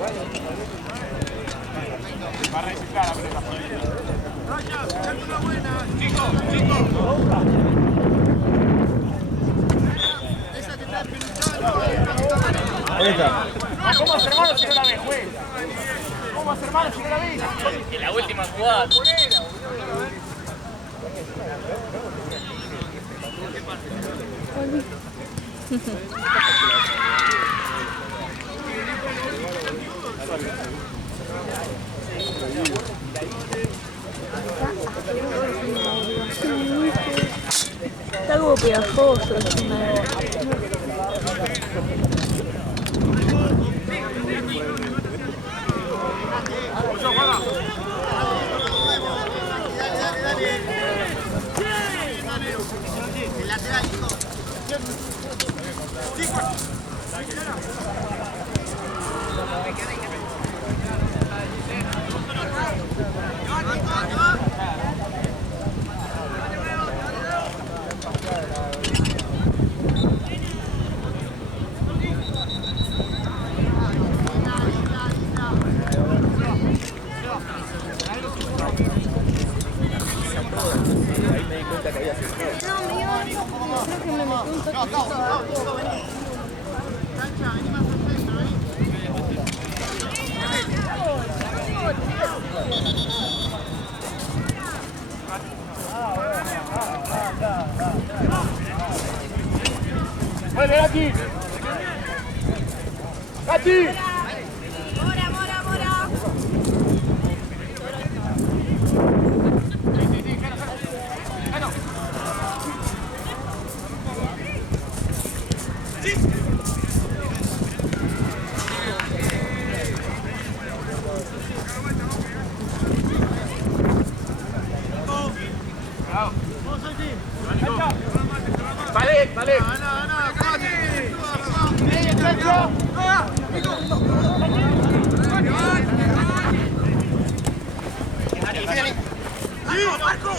Va a reciclar la pelota. Chico. Ahí está. ¿Cómo hacer hermano si no la ve, juez? ¿Cómo hacer hermano si no la ve? En la última jugada. Está como pegajoso encima. ¡Vuelve, Gatti! ¡Gatti! Vale. Marco.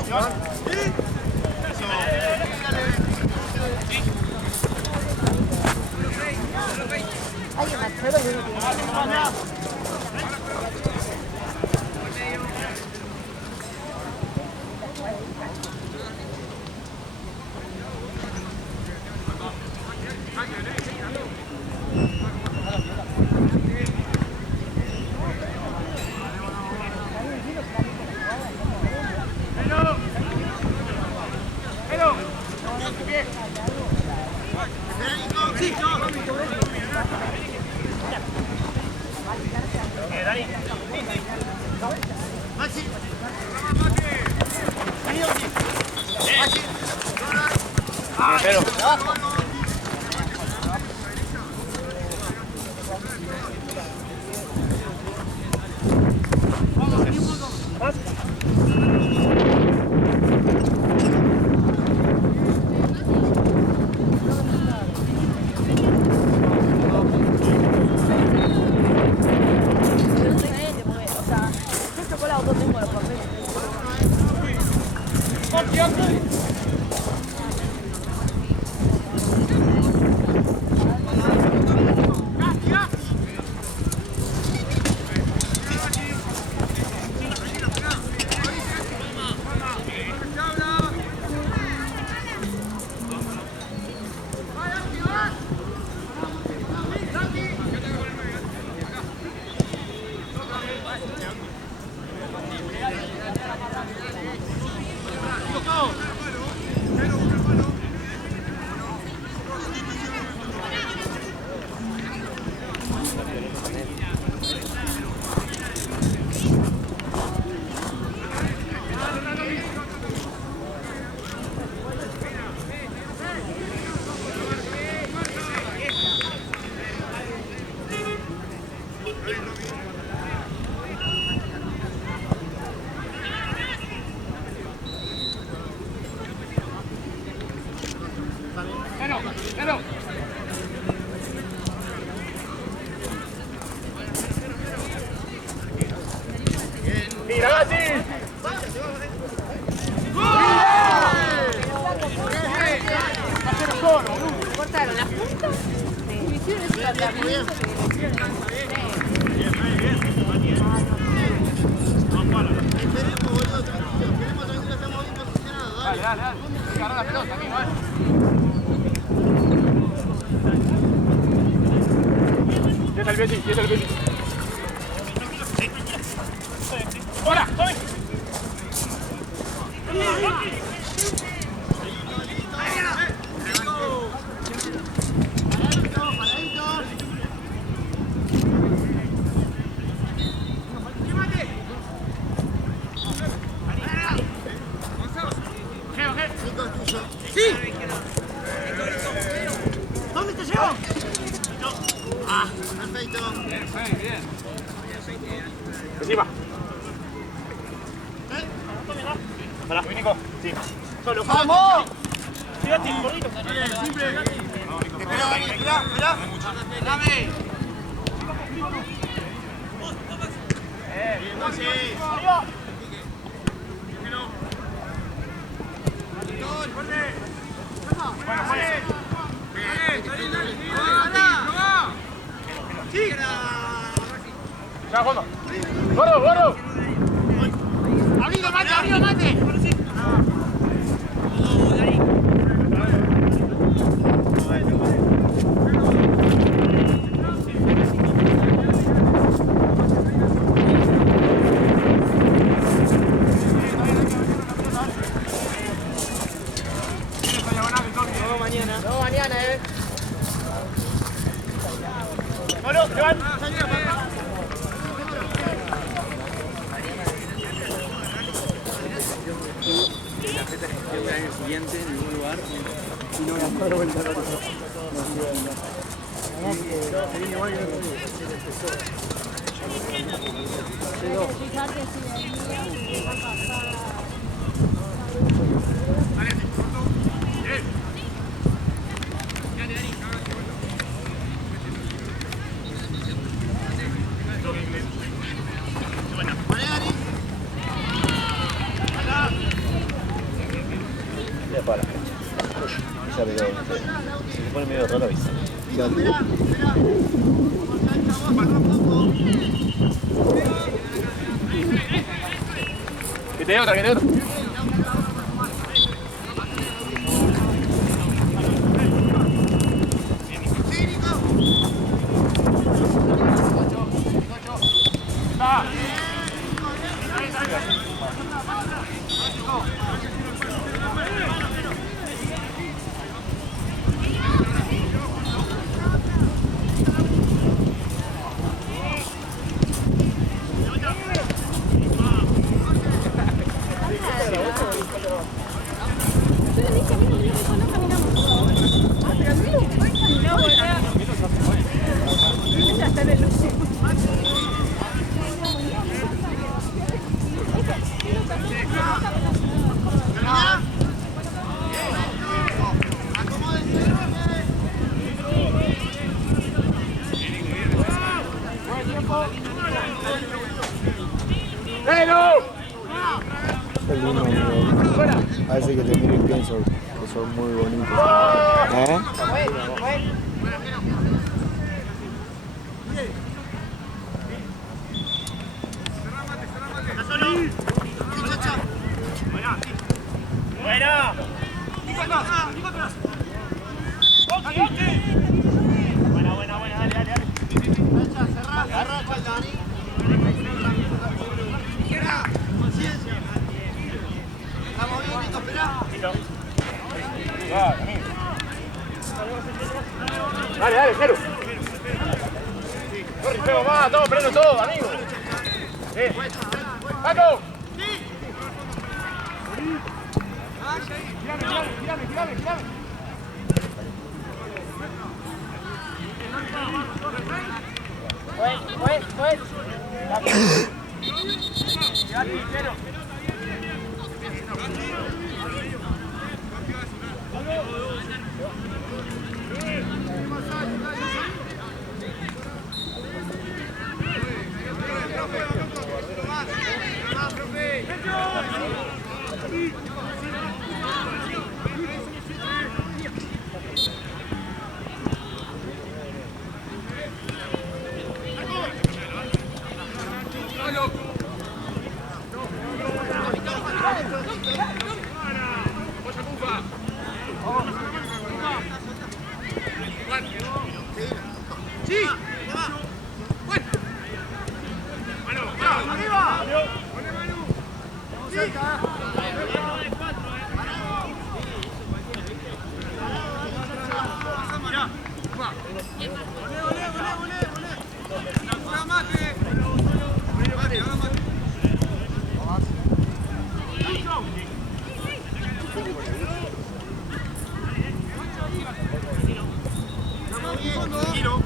Dale, dale, dale. Agarra la pelota, amigo, Quieta el Betis, quieta el Betis. ¡Hola! ¡Soy! ¡Sí! ¿Dónde te llevo? Ah, perfecto. Bien. Encima. Para, Nico. Sí. Solo. ¡Vamos! Fíjate, gordito. Simple. Espera. Dame. Arriba. Bueno, juegue. Ya, fondo. ¡Goro! ¡Arriba, mate! No, mañana, Bueno, se van. El año siguiente en ningún lugar y no voy a poder volver a para. Ya veo, si se pone medio raro avisa. Que te dé otra. A veces que te miro y pienso que son muy bonitos. Buena. Buena, dale. Agarra con Dani. Estamos bien, Nico, espera. Dale, Jero. No rispemos más, estamos esperando todo, amigo. ¡Paco! Gírame. Pues. Jero. Sí. Bueno. Arriba.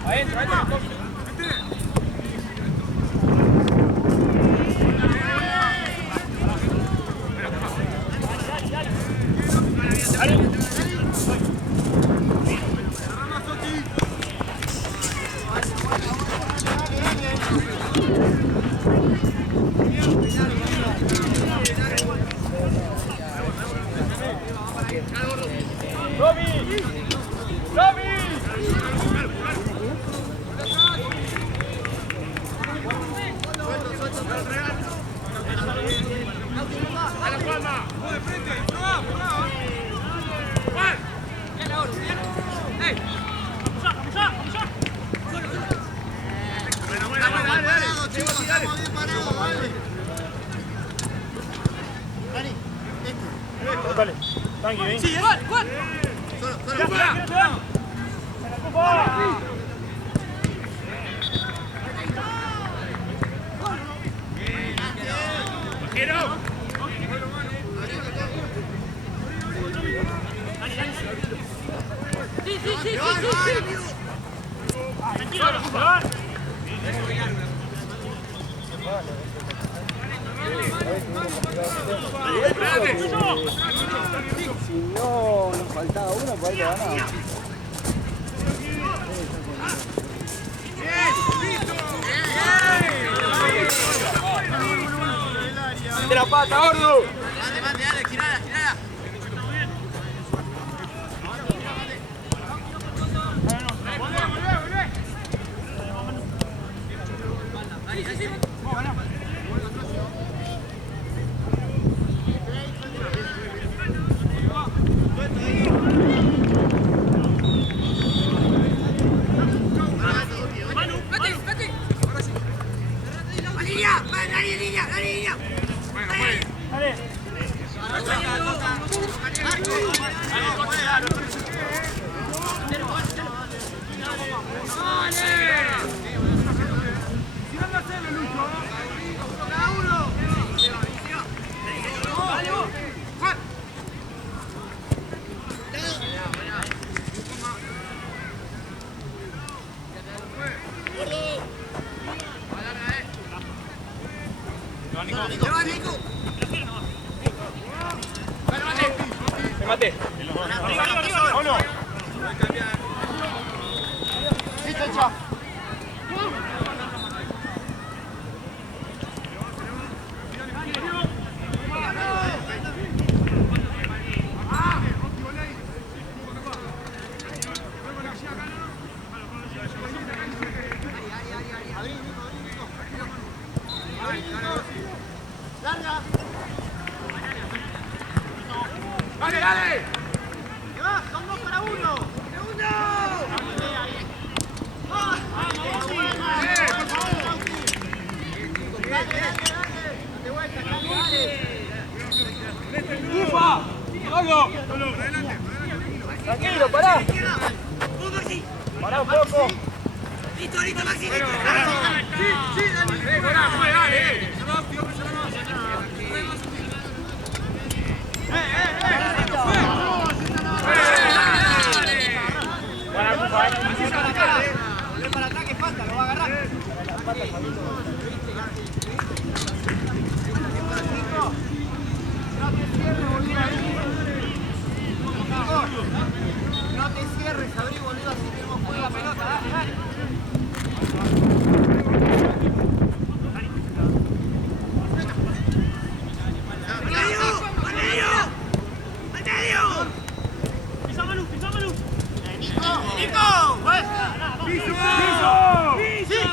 Adentro, adentro. Dale, tranqui, ven. Sí, Juan. Si no nos faltaba uno, por ahí lo ganamos. ¡De la pata, gordo! Dale, girala. Me maté. Vámonos. Sí, Chacha. ¡Dale! ¿Qué va? Son 2 para 1. ¡Ufa! ¡Solo! Tranquilo, pará. Pará un poco. Listo, Maxi. Sí, Dani. Dale. Para atrás que falta, lo va a agarrar. No te cierres, abrí, boludo, así tenemos juego la pelota. Dale. ¡Nico! ¡Piso! ¡Piso!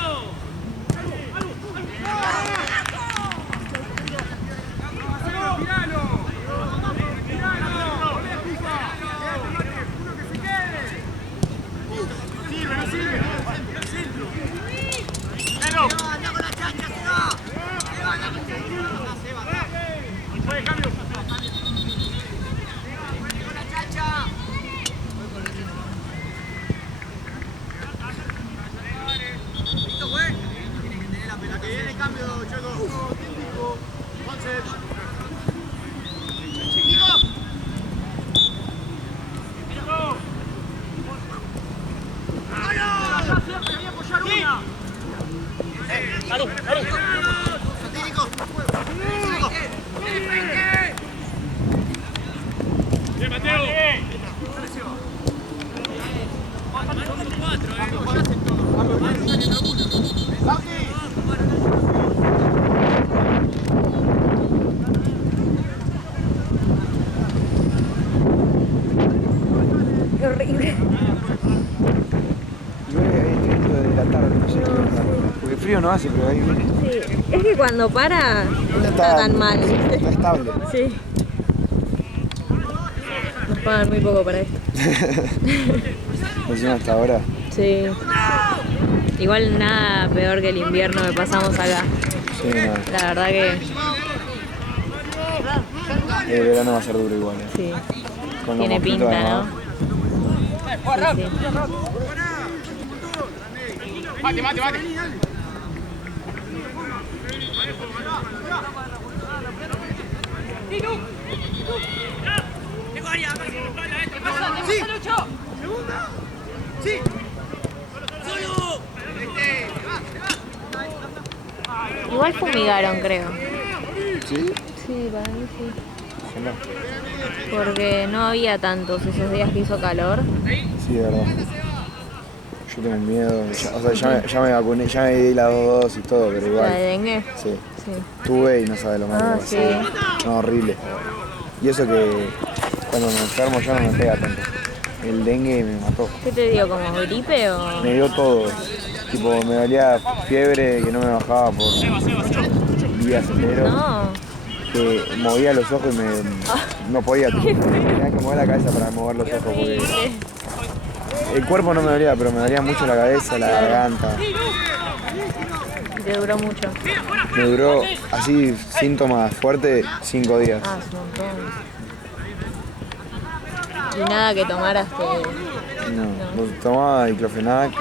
Qué horrible. De la tarde, no sé qué onda. Porque frío no hace, pero ahí viene. Sí, es que cuando para no está tan mal, ¿viste? Está estable. Sí. Nos pagan muy poco para esto. Encima hasta ahora. Sí. Igual nada peor que el invierno que pasamos acá. Sí, no. La verdad que El verano va a ser duro igual. sí. Con los Tiene mosquitos pinta, además. ¿no? Sí, sí. Mate. Igual fumigaron, creo. ¿Sí? Sí, para mí sí. Ojalá. Porque no había tantos esos días que hizo calor. Sí, de verdad. Yo tengo miedo. O sea, ya me vacuné, ya me di las 2 dosis y todo, pero ¿La de igual. dengue? Sí. Sí. Tuve y no sabes lo malo Ah, que pasó. sí. No, horrible. Y eso que cuando me enfermo ya no me pega tanto. El dengue me mató. ¿Qué te dio? ¿Como gripe o...? Me dio todo. Tipo, me dolía fiebre que no me bajaba por días enteros. No. Que movía los ojos y no podía. Tenía que mover la cabeza para mover los ojos porque el cuerpo no me dolía, pero me dolía mucho la cabeza, la garganta. Te duró mucho. Me duró así síntomas fuertes 5 días. Ah, es un montón. Y nada que tomaras que... No, tomaba diclofenac,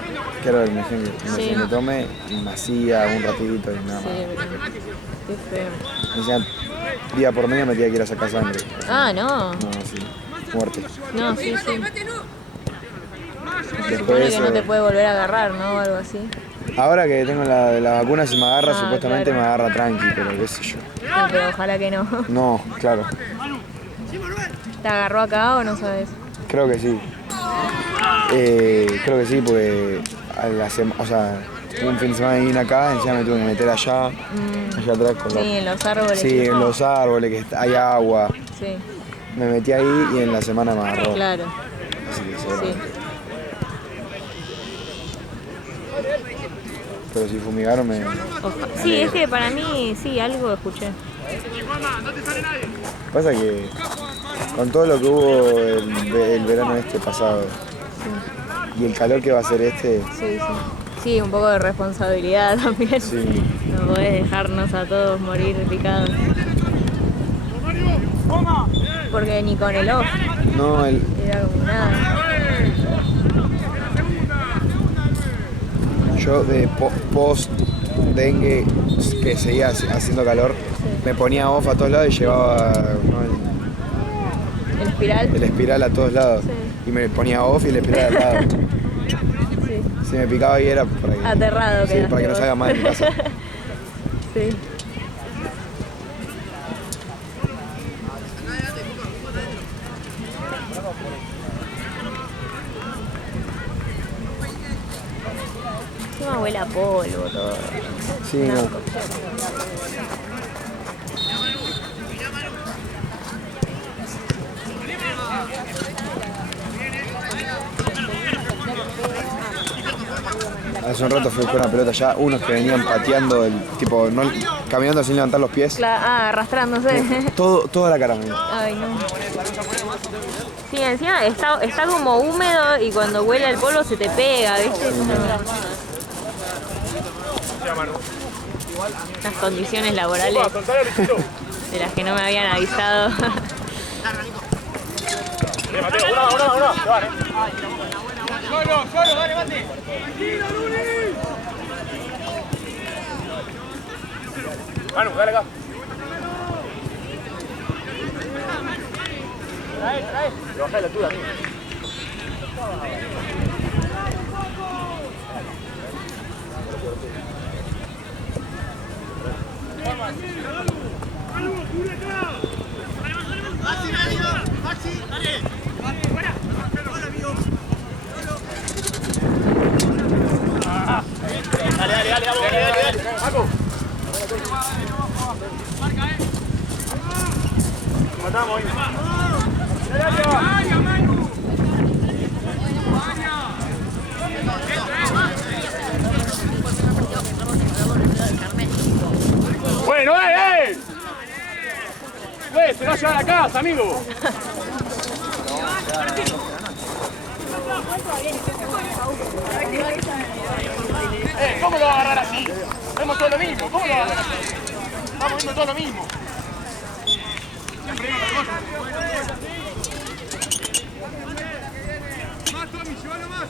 que era lo que me decían Sí. que me tome, y me hacía un ratito y nada Sí, más. pero... Qué feo. Me decían, día por medio me tenía que ir a sacar sangre. Ah, no. No, sí, muerte. No, sí, sí. Se Después supone de que eso, no te puede volver a agarrar, ¿no? O algo así. ahora que tengo la vacuna, si me agarra, Ah, supuestamente claro. me agarra tranqui, pero qué sé yo. No, pero ojalá que no. No, claro, ¿Te agarró acá o no sabes? creo que sí. Creo que sí, porque a la o sea, un fin de semana vine acá, encima me tuve que meter allá atrás con Sí, en los árboles. Sí, en los árboles, que hay agua. Sí, Me metí ahí y en la semana me agarró. claro. Así que Sí. seguramente. Pero si fumigaron me... Sí, es que para mí, sí, algo escuché. Pasa que con todo lo que hubo el verano este pasado y el calor que va a ser este, Sí, sí. Sí, un poco de responsabilidad también. sí. No podés dejarnos a todos morir picados. Porque ni con el off No, era como nada. yo de post dengue que seguía haciendo calor, me ponía off a todos lados y llevaba El espiral. el espiral a todos lados. Sí. Y me ponía off y el espiral al lado. Sí. Si me picaba ahí era para que, Aterrado sí, quedaste para que no vos. salga mal de mi casa. Sí. Encima huele a polvo todo. Sí, no. Hace un rato fui con una pelota allá, unos que venían pateando, tipo, no, caminando sin levantar los pies. Arrastrándose. Toda la cara me dio. Ay, no. Sí, encima está como húmedo y cuando huele el polvo se te pega, ¿viste? Las condiciones laborales de las que no me habían avisado. Mateo, una, se van, Solo, dale, Mate. Manu, dale acá. Trae. Lo bajé la altura, amigo. Bueno, se va a llevar a casa, amigo. ¿Cómo lo va a agarrar así? Vemos todo lo mismo, ¿cómo lo va a agarrar así? Estamos viendo todo lo mismo. Siempre digo otra cosa. Más, Tommy, llévalo más.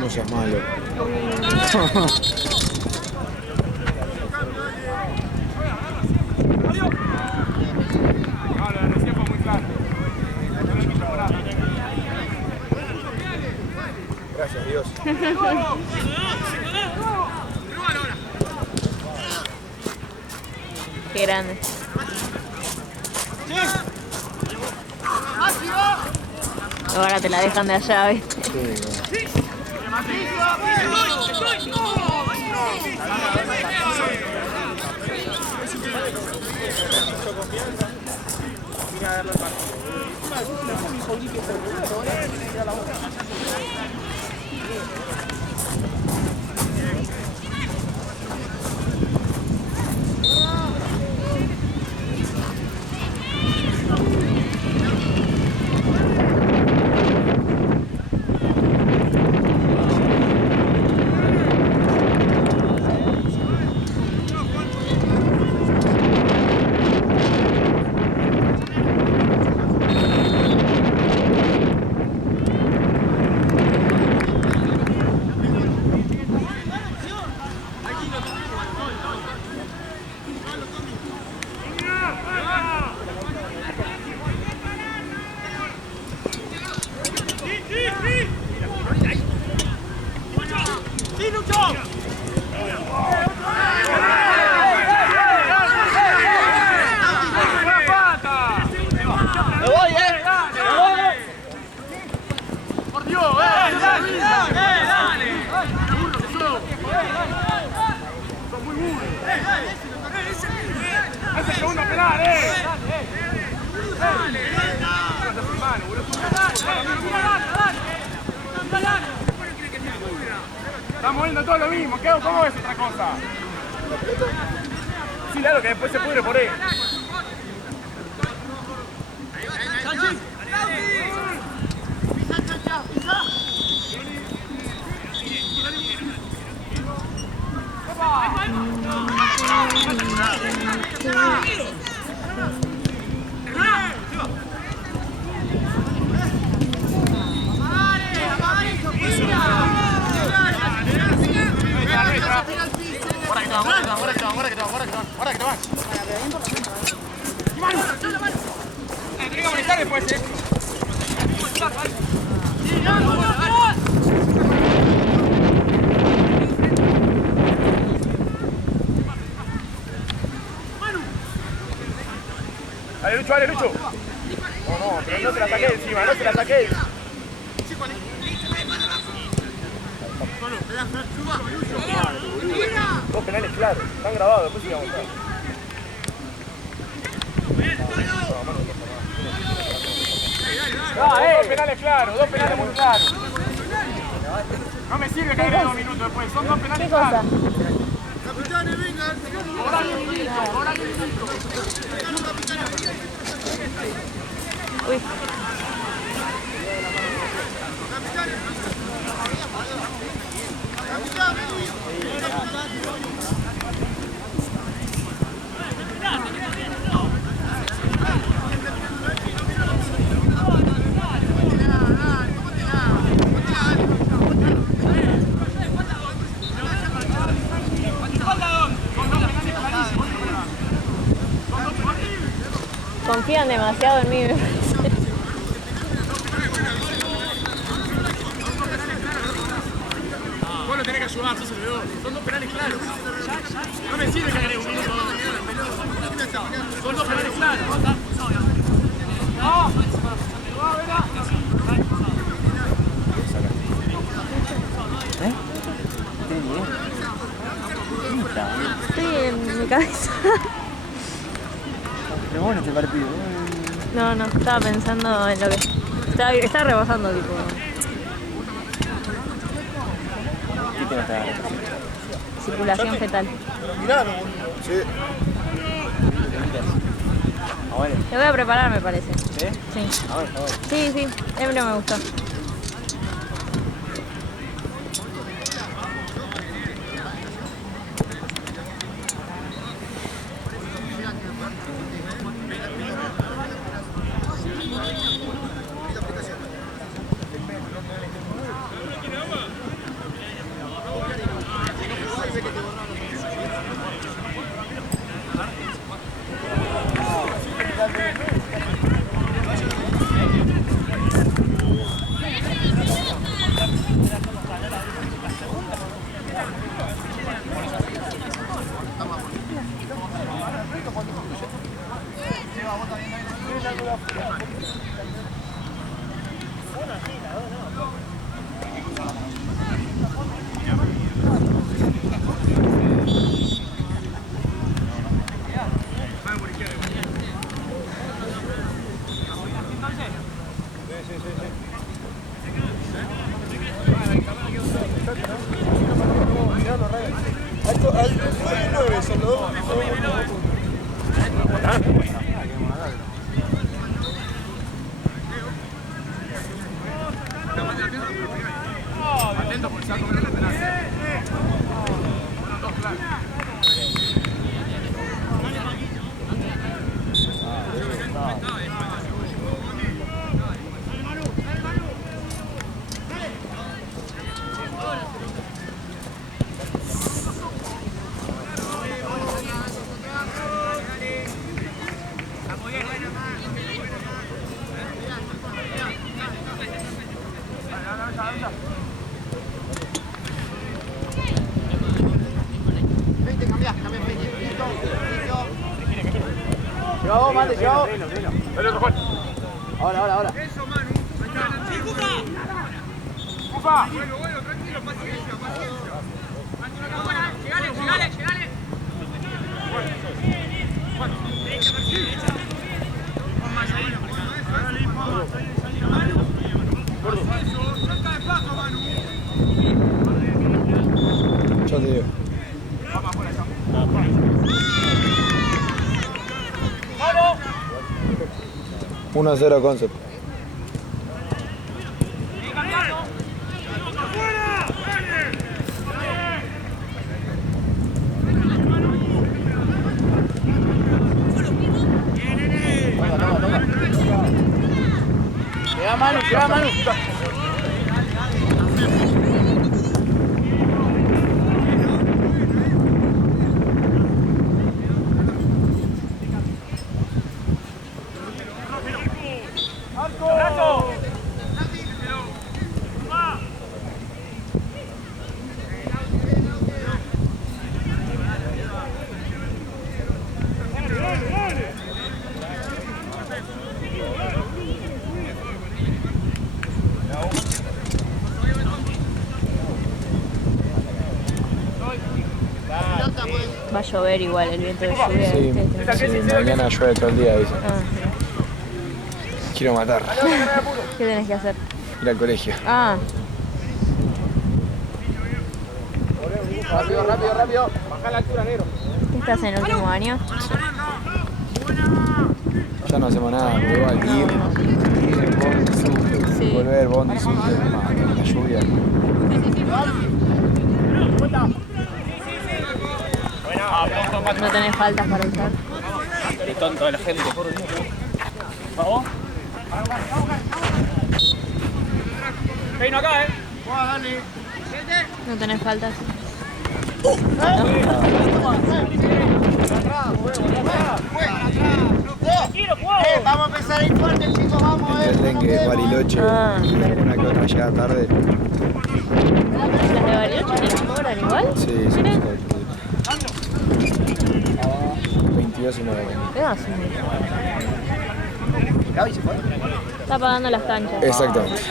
No seas malo. Gracias, Dios. Qué grande. Ahora te la dejan de allá, ¿viste? Sí, Estamos viendo todo lo mismo, ¿cómo ves otra cosa? Sí, claro que después se pudre por ahí. Ahora que te vas. Tiene que molestar después, Dale, Lucho, dale, Lucho. No, pero no se la saqué encima, no se la saqué. Dos penales claros, están grabados, después sigamos. Dos penales claros, dos penales muy claros. No me sirve que agregue 2 minutos después, son 2 penales claros. Capitanes, vengan. Horario minuto, horario minuto. Uy. Confían demasiado en mí, me parece. Vos lo tenés que ayudar, sos el veedor. Son 2 penales claros. No me sirve que agregue un minuto. Son 2 penales claros. ¡No! Estoy en mi cabeza. Pero bueno este partido. No, estaba pensando en lo que... Estaba rebasando, tipo... ¿Qué tema está? Circulación fetal. Miraron. Sí. Te voy a preparar, me parece. ¿Sí? Sí. A ver. Sí, siempre me gustó. Atento por si algo menos el penal. Fueron 2 claros. Llegó, mande, llegó. Dale otro Juan. Ahora. Eso, Manu. ¡Sí, Cufa! ¡Cufa! Bueno, tranquilo, paciencia. Llegale. Yo te digo. 1-0 Concept. Llega Manu. Va a llover igual, el viento de lluvia. Sí, mañana llueve todo el día, dice. Quiero matar. ¿Qué tenés que hacer? Ir al colegio. Ah, Rápido. Baja la altura, negro. ¿qué estás en el último año? Ya no hacemos nada, pero igual ir, bondi, subte, Sí. volver, bondi, subte, la lluvia. No tenés faltas para usar. Qué tonto de la gente, por Dios. ¿Vamos? Peino acá, No tenés faltas. ¡Quiero jugar! Vamos a empezar ahí fuerte, chicos, vamos, Entienden que es Bariloche Ah, y una que otra llega tarde. ¿Las de Bariloche te cobran igual? Sí, sí, Mira. sí. 22 y 9. Ah, sí. Está pagando las canchas. Exactamente.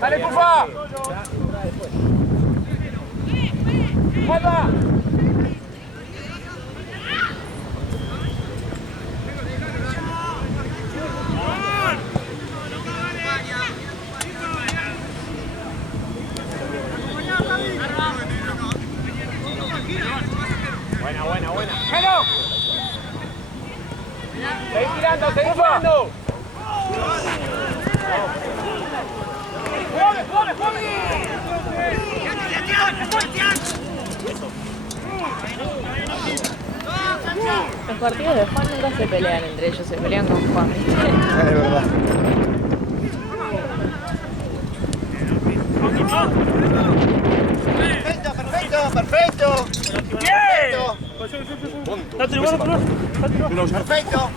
¡Dale, Cufa! ¡Vuelva! Buena. ¡Hello! ¡Seguí tirando! Los partidos de Juan nunca se pelean entre ellos, se pelean con Juan. Es verdad. Perfecto. ¡Bien! Perfecto.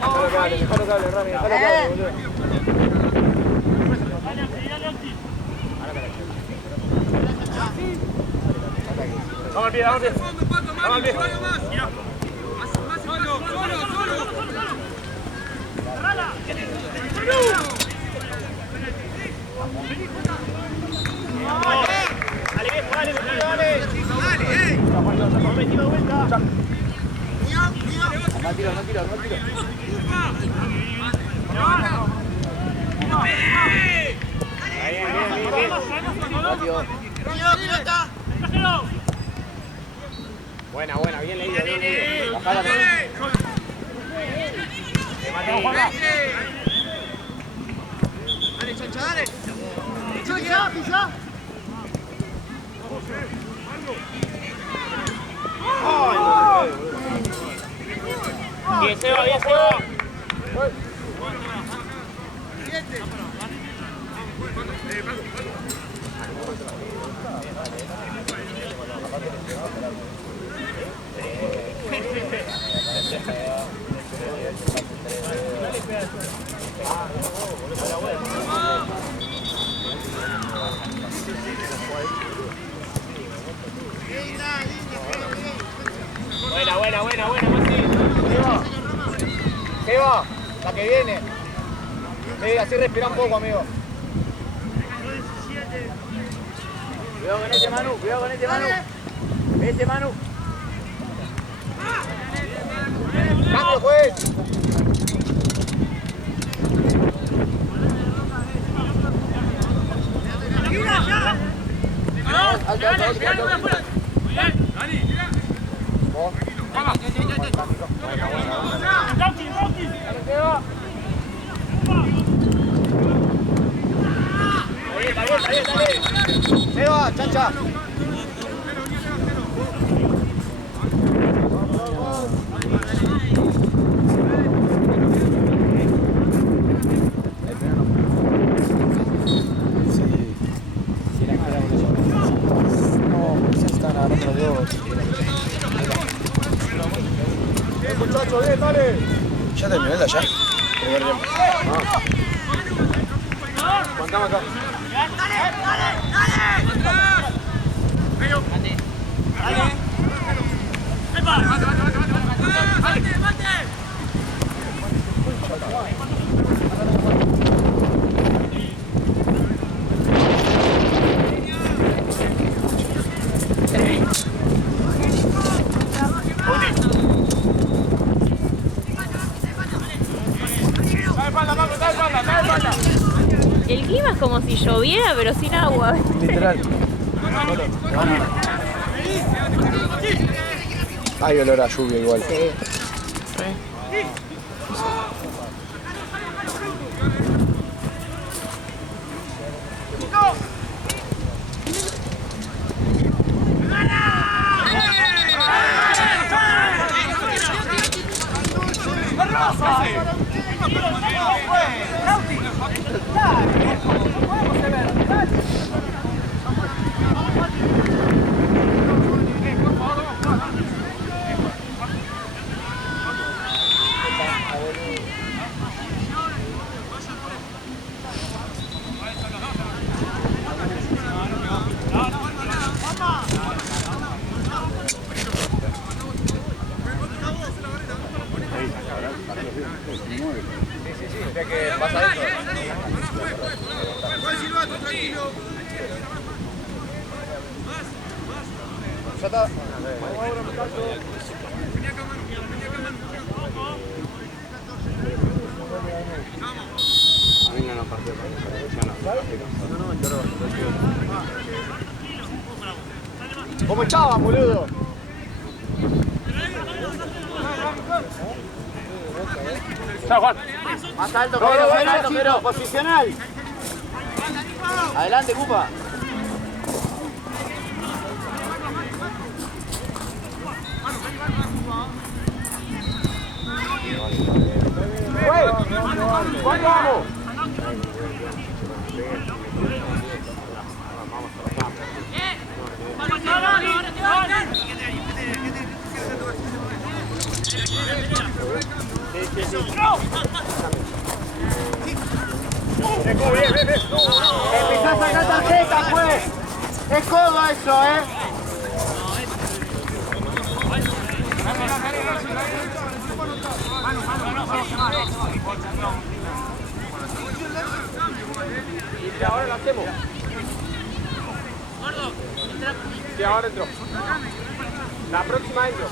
Dejalo que hable, Rami, boludo. Vamos al pie. Buena, bien leído. Bajala. Dale, chancha, dale. Pisa. Bien, Seba. Buena, Maxi. Seba, la que viene. Sí, así respira un poco, amigo. Cuidado con este, Manu. Manu. ¡Cambio, pues! Seba, chancha. Muchachos, bien, dale. ¿Ya terminó el de allá? Aguantamos acá. El clima es como si lloviera, pero sin agua. Literal. Hay olor a lluvia igual. Sí. que vas adentro. Ya está. ¿Cómo estaba, boludo? Chao, Juan. Más alto, No, pero, no, más no, alto, no, pero. posicional. Adelante, Cupa. Juan, vamos. Empezá a sacar tarjeta, pues. Es codo eso, Y ahora lo hacemos. Y ahora entró. La próxima entro.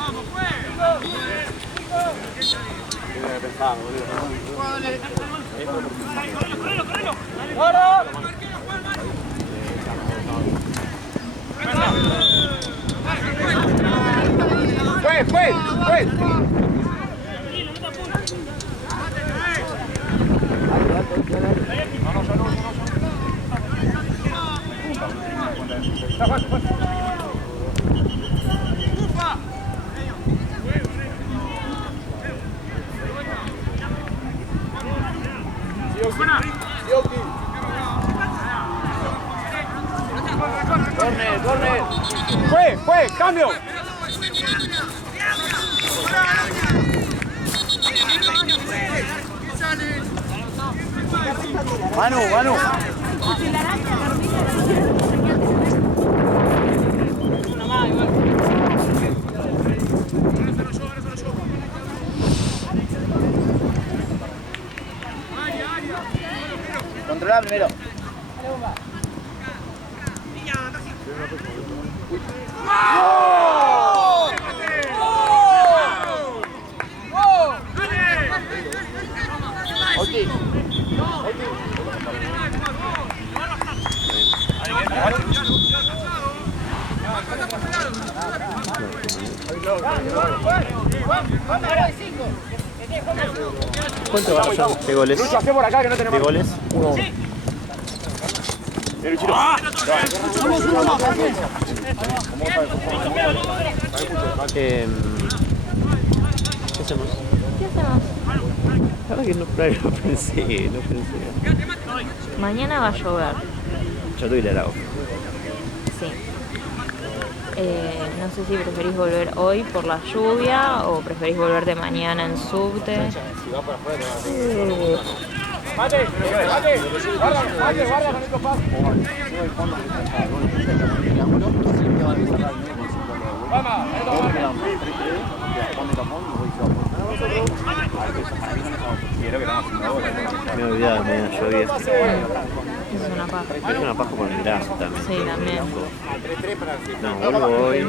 ¡Fue! Corner. ¡Fue! ¡Cambio! Manu. Controla primero. ¿Cuánto va a ser de goles? Lucho, hacé por acá que no tenemos. ¿De goles? ¿Qué hacemos? ¿Qué hacemos? La verdad que no pensé. Mañana va a llover. Yo doy el agua. Sí. No sé si preferís volver hoy por la lluvia o preferís volver de mañana en subte. ¡Mate! ¡Guarda con estos pasos! Me he olvidado, mañana llovía. Es una paja. Es una paja por el brazo también. Sí, también. No, vuelvo hoy.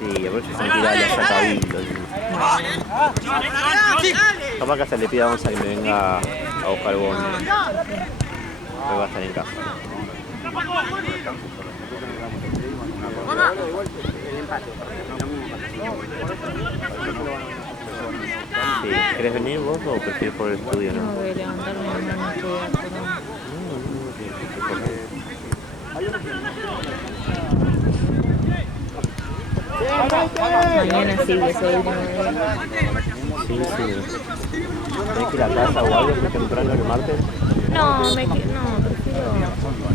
Sí, por eso se me tira la sacabildo. Capaz que hasta le pida a Gonza que me venga a buscar bono. Pero va a estar en casa. Sí, ¿querés venir vos o prefieres por el estudio? Tengo que levantarme y no estudiar. Mañana sí, que es el último día. Sí. ¿Tenés que ir a casa o algo más temprano que martes? No, prefiero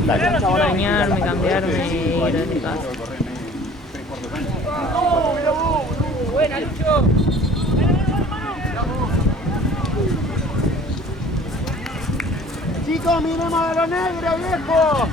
Dale. bañarme, cambiarme y ir desde casa. ¡Buena, Lucho! Chicos, miremos a los negros, viejo.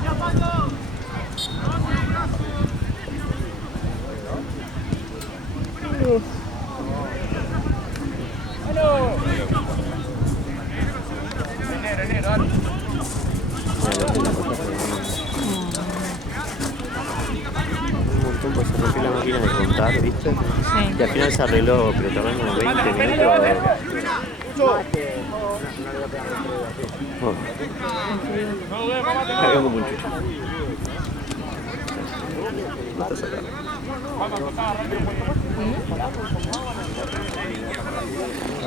Y al final se arregló, pero tardaron como 20 minutos. Cagamos mucho. No está sacando.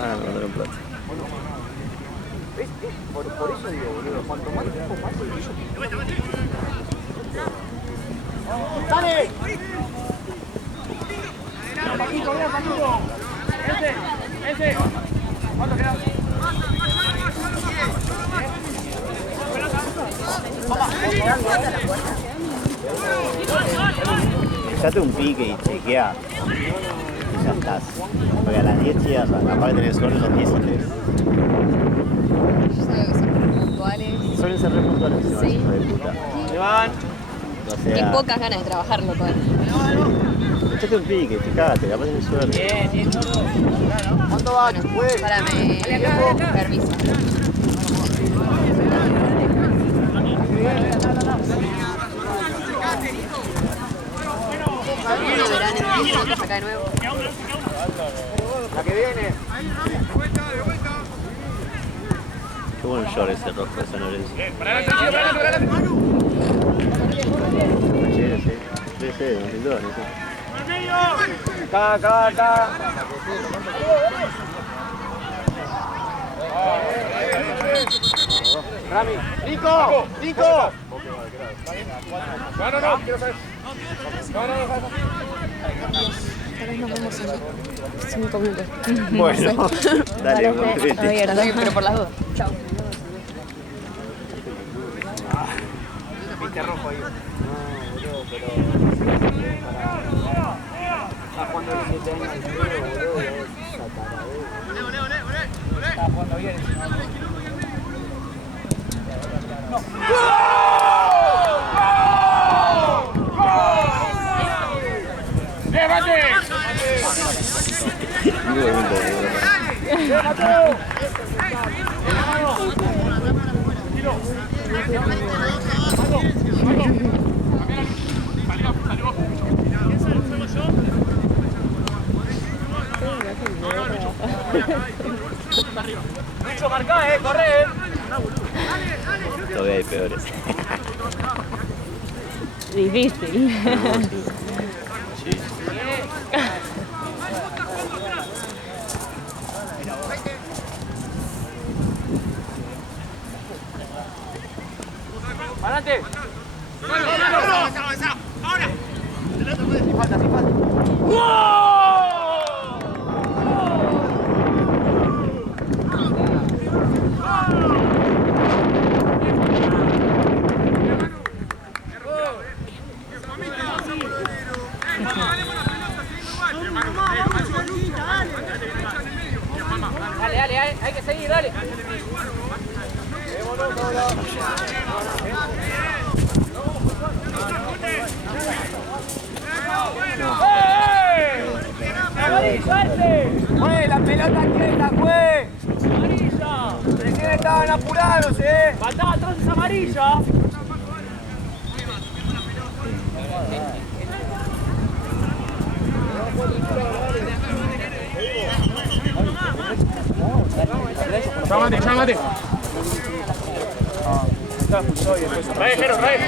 Ah, no, no, plata. Por eso digo, boludo, cuanto más tiempo más ¡dale! Paquito, bien, Paquito. Ese. ¿Cuánto queda? Echate un pique y chequea. Y ya estás. Porque a las 10 llegas, capaz que tenés suerte, son 10 y 3. Suelen ser re puntuales, se van, hijo de puta. Iván. O sea, Qué pocas ganas de trabajar, loco. echate un pique, fíjate, capaz tenés suerte. ¿Cuánto va? Párame. Permiso. Uno verán en otros acá de nuevo. La que viene. Qué buen short ese rojo de San Lorenzo. Sí, 2002, no sé. Acá. Rami. Nico. No, quiero saber. Tal vez nos vemos en 5 minutos. Bueno, dale, montrete. Pero por las dudas. Chao. Viste rojo ahí. No, boludo, pero... Está jugando 17 años el juego, boludo, y es está jugando bien. ¡Levante! Lucho, marcá, corre, Todavía hay peores. Difícil. Sí. ¡Adelante! ¡Ahora! Sin falta. Dale, hay que seguir, dale. ¡Fue! ¡La pelota quieta, fue! ¡Amarilla! Recién estaban apurados, ¡Patada atrás es amarilla! Llámate. Trae, Jero, trae.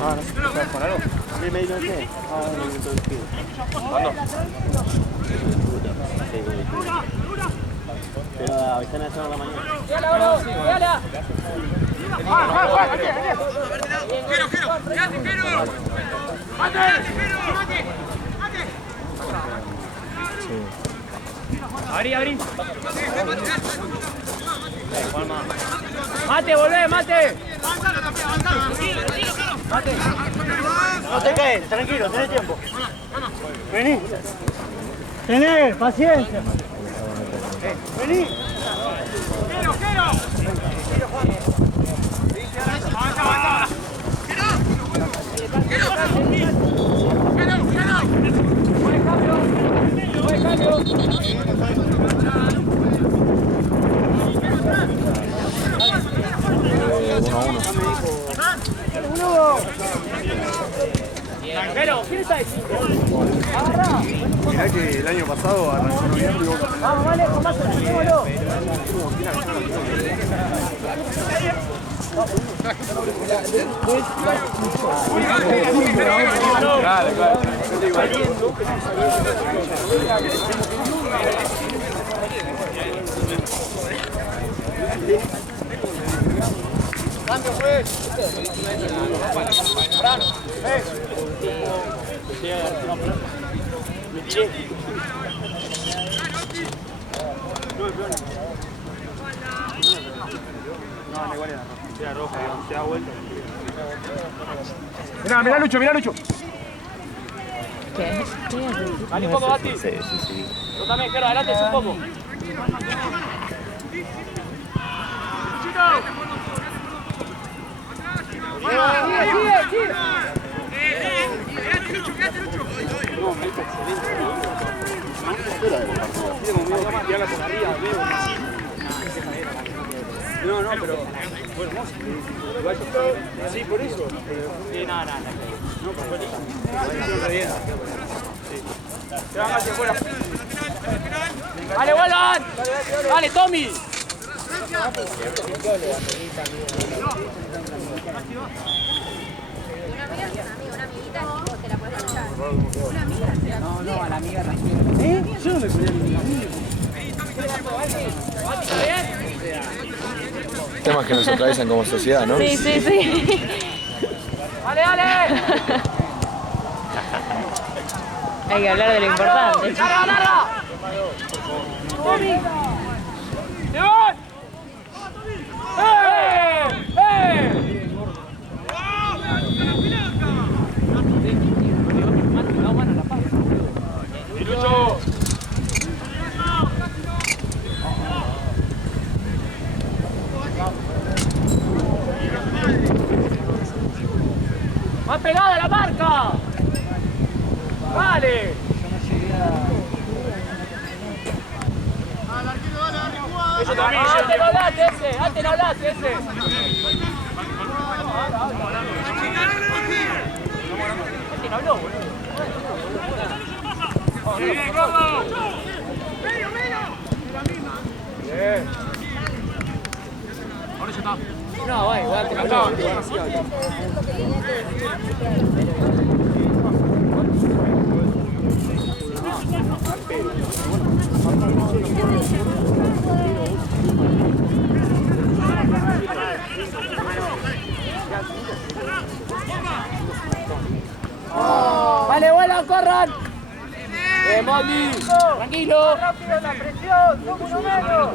Ah, no sé, ¿estás con algo? Sí, me dijo qué. Ah, no, no, no. ¿Cuándo? Pero avistan a las 8 de la mañana. ¡Yala! Jero, quédate, Jero. ¡Mate! Abrí. Mate, volvé, mate. No te caes, tranquilo, tenés tiempo. Vení. Tenés, paciencia. Vení. ¡Jero! Buen cambio. Pero, ¿quién está ahí? Agarra. Mirá que que el año pasado arrancó noviembre y Boca. Vamos, vale, con más, démoslo. Claro, claro. Cambio, pues. Fran, Mirá, Lucho, mirá, Lucho. ¿Qué? Dale un poco, Bati. Sí, sí, sí. Tú también, Jero, adelante un poco. Sigue. No, pero fue hermoso. Sí, por eso. Sí, nada. No, pero fue lindo. Se van hacia afuera. Dale, vuelvan. Dale, Tommy. Temas que nos atraviesan como sociedad, ¿no? Sí. Dale. Hay que hablar de lo importante. Larga. ¡León! Lucho. ¡Más pegada la marca! ¡Vale! Eso también. ¡Antes no hablaste ese! ¡Antes no hablaste ese! Este no habló, boludo. Bien, Gordo. Bien. Ahora ya está. No, igual, Ya está. ¡Vale, vuelan, corran! Molly! ¡Tranquilo! ¡Rápido la presión! ¡Somos uno menos!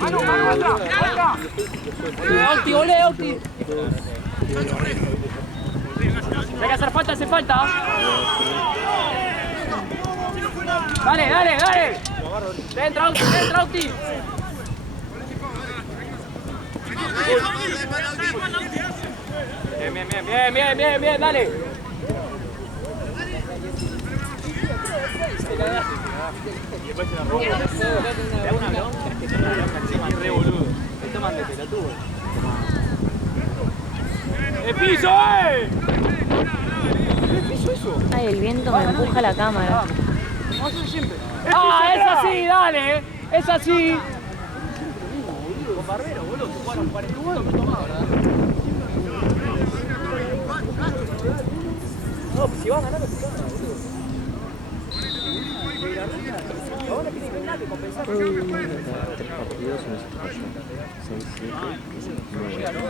Mano, otra. Octi, ole, Octi. Hay que hacer falta, hace falta. Dale. Entra, Octi. Bien, dale. ¡El piso, Ay, el viento me empuja la cámara. ¡Ah, es así, dale! ¡Es así! No, pues si va a ganar, pues gana, boludo. Ahora tiene que ganar, que compensar. 3 partidos y nos falló. 6, 7, 9, 18.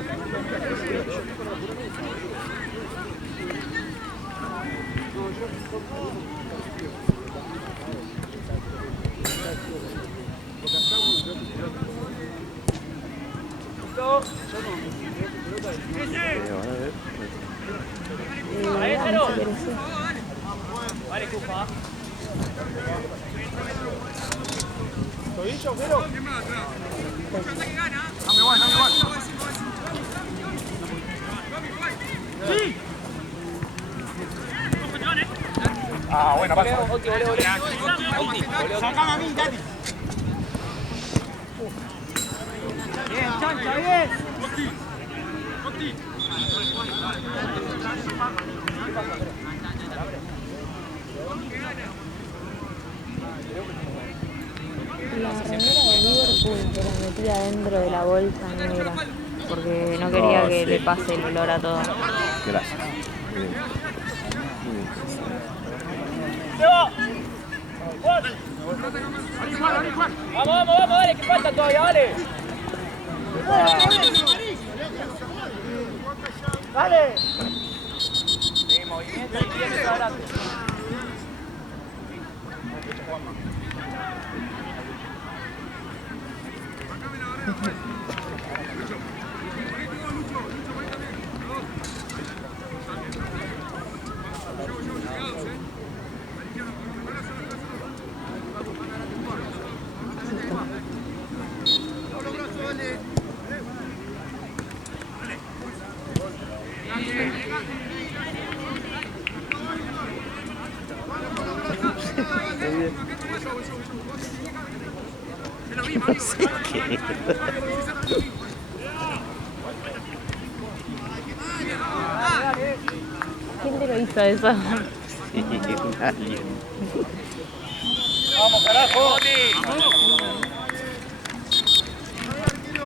Ahí, Jero. Vale, Cufa. ¿Tobillo, Jero? Dame igual. ¡Sí! Ah, bueno, pasa. Octi, ole. Sacame a mí, Dani. cancha, bien. La remera de Liverpool que la metía dentro de la bolsa negra porque no quería que le pase el olor a todo. Gracias. Vamos, dale, que falta todavía, dale. Dale. Sí, movimiento y 10 metros adelante. No sé qué. ¿Quién te lo hizo eso? Sí, un alien. Vamos, carajo.